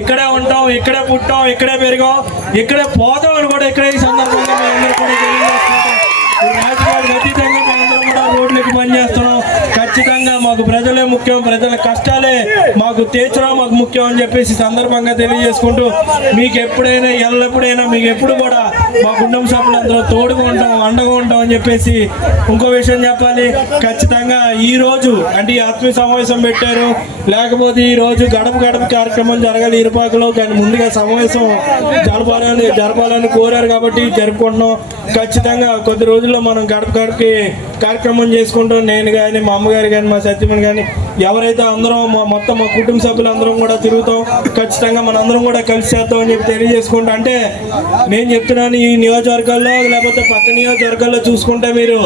ఇక్కడే ఉంటాం, ఇక్కడే పుట్టాం, ఇక్కడే పెరిగాం, ఇక్కడే పోతాం అని కూడా ఇక్కడే ఈ సందర్భంగా మేము అందరూ కూడా తెలియజేసుకుంటాం. రాజకీయాలకు అతీతంగా మేము అందరం కూడా రోడ్లకి పనిచేస్తున్నాం. ఖచ్చితంగా మాకు ప్రజలే ముఖ్యం, ప్రజల కష్టాలే మాకు తీర్చడం మాకు ముఖ్యం అని చెప్పేసి సందర్భంగా తెలియజేసుకుంటూ మీకు ఎప్పుడైనా ఎల్లప్పుడైనా మీకు ఎప్పుడు కూడా మా కుటుంబ సభ్యులందరూ తోడుగా ఉంటాం, అండగా ఉంటాం అని చెప్పేసి ఇంకో విషయం చెప్పాలి. ఖచ్చితంగా ఈ రోజు అంటే ఈ ఆత్మీయ సమావేశం పెట్టారు, లేకపోతే ఈ రోజు గడప గడప కార్యక్రమం జరగాలి ఇరుపాకులో, కానీ ముందుగా సమావేశం జరపాలని కోరారు కాబట్టి జరుపుకుంటున్నాం. ఖచ్చితంగా కొద్ది రోజుల్లో మనం గడప గడపకి కార్యక్రమం చేసుకుంటాం. నేను కానీ మా అమ్మగారు కానీ మా సత్యమని కానీ ఎవరైతే అందరం మొత్తం మా కుటుంబ సభ్యులు అందరం కూడా తిరుగుతాం. ఖచ్చితంగా మనందరం కూడా కలిసి చేద్దాం అని చెప్పి తెలియజేసుకుంటాం. అంటే నేను చెప్తున్నాను, ఈ నియోజకవర్గాల్లో లేకపోతే పక్క నియోజకవర్గాల్లో చూసుకుంటే మీరు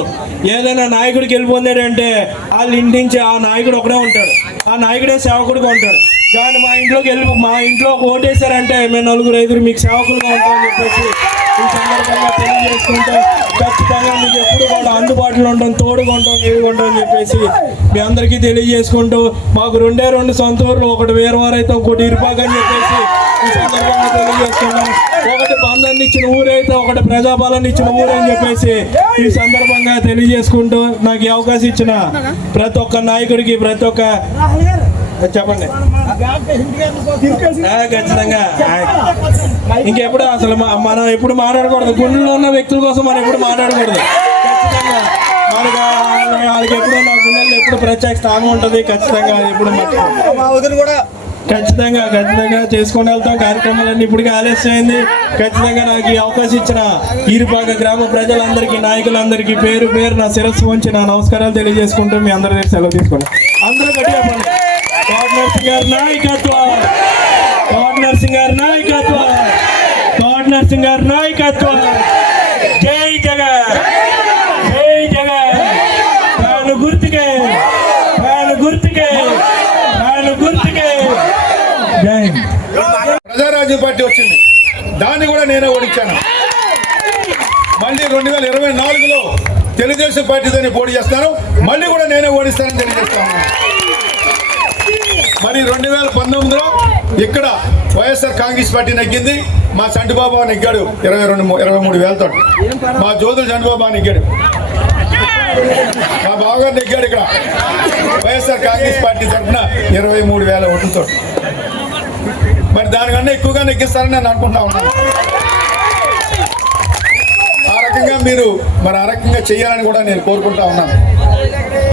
ఏదైనా నాయకుడికి వెళ్ళిపోయాడంటే వాళ్ళ ఇంటి నుంచి ఆ నాయకుడు ఒకడే ఉంటాడు, ఆ నాయకుడే సేవకుడిగా ఉంటాడు. కానీ మా ఇంట్లో ఓటేశారంటే మేము నలుగురు ఐదుగురు మీకు సేవకులుగా ఉంటామని చెప్పేసి ఈ సందర్భంగా తెలియజేసుకుంటాం. ఖచ్చితంగా మీకు ఎప్పుడు కూడా అందుబాటులో ఉంటాం, తోడుగా ఉంటాం, నీడుగా ఉంటాం అని చెప్పేసి మీ అందరికీ తెలియజేసుకుంటూ మాకు రెండు సొంత ఊర్లు, ఒకటి వీరవారు అయితే ఒకటి ఇరుపాక అని చెప్పేసి ఈ సందర్భంగా తెలియజేస్తున్నాం. ఒకటి బంధాన్ని ఇచ్చిన ఊరైతే ఒకటి ప్రజాపాలన ఇచ్చిన ఊరని చెప్పేసి ఈ సందర్భంగా తెలియజేసుకుంటూ నాకు ఈ అవకాశం ఇచ్చిన ప్రతి ఒక్క నాయకుడికి ప్రతి ఒక్క చెప్పండి. ఖచ్చితంగా ఇంకెప్పుడు అసలు మనం ఎప్పుడు మాట్లాడకూడదు, గుండెల్లో ఉన్న వ్యక్తుల కోసం మనం ఎప్పుడు మాట్లాడకూడదు. ఖచ్చితంగా వాళ్ళకి ఎప్పుడు నా గుండెల్లో ఎప్పుడు ప్రత్యేక స్థానం ఉంటుంది. ఖచ్చితంగా ఎప్పుడు ఖచ్చితంగా చేసుకొని వెళ్తాం. కార్యక్రమాలన్నీ ఇప్పటికీ ఆలస్యమైంది. ఖచ్చితంగా నాకు ఈ అవకాశం ఇచ్చిన ఈరుపాక గ్రామ ప్రజలందరికీ, నాయకులందరికీ పేరు పేరు నా శిరస్సు వంచి నా నమస్కారాలు తెలియజేసుకుంటూ మీ అందరి దగ్గర సెలవు తీసుకుంటాం. అందరూ గట్టిగా చెప్పండి. కోట నరసింహ గారి నాయకత్వం, కోట నరసింహ గారి నాయకత్వం, కోట నరసింహ గారి నాయకత్వం. జై జగన్, జై జగన్. తాను గుర్తుకే, తాను గుర్తుకే, తాను గుర్తుకే. జై. ప్రజారాజ్యం పార్టీ వచ్చింది, దాన్ని కూడా నేనే ఓడించాను. మళ్ళీ 2024లో తెలుగుదేశం పార్టీతోనే పోటీ చేస్తాను, మళ్ళీ కూడా నేనే ఓడిస్తానని తెలియజేస్తాను. మరి 2019లో ఇక్కడ వైఎస్ఆర్ కాంగ్రెస్ పార్టీ నెగ్గింది. మా చంటిబాబు నెగ్గాడు 23 వేలతో. మా జ్యోతుల చంటిబాబు నెగ్గాడు, మా బావగారు నెగ్గాడు ఇక్కడ వైఎస్ఆర్ కాంగ్రెస్ పార్టీ తరఫున 23,000 ఓట్లతో. మరి దానికన్నా ఎక్కువగా నెగ్గిస్తారని నేను అనుకుంటా ఉన్నాను. ఆ రకంగా మీరు మరి ఆ రకంగా చేయాలని కూడా నేను కోరుకుంటా ఉన్నాను.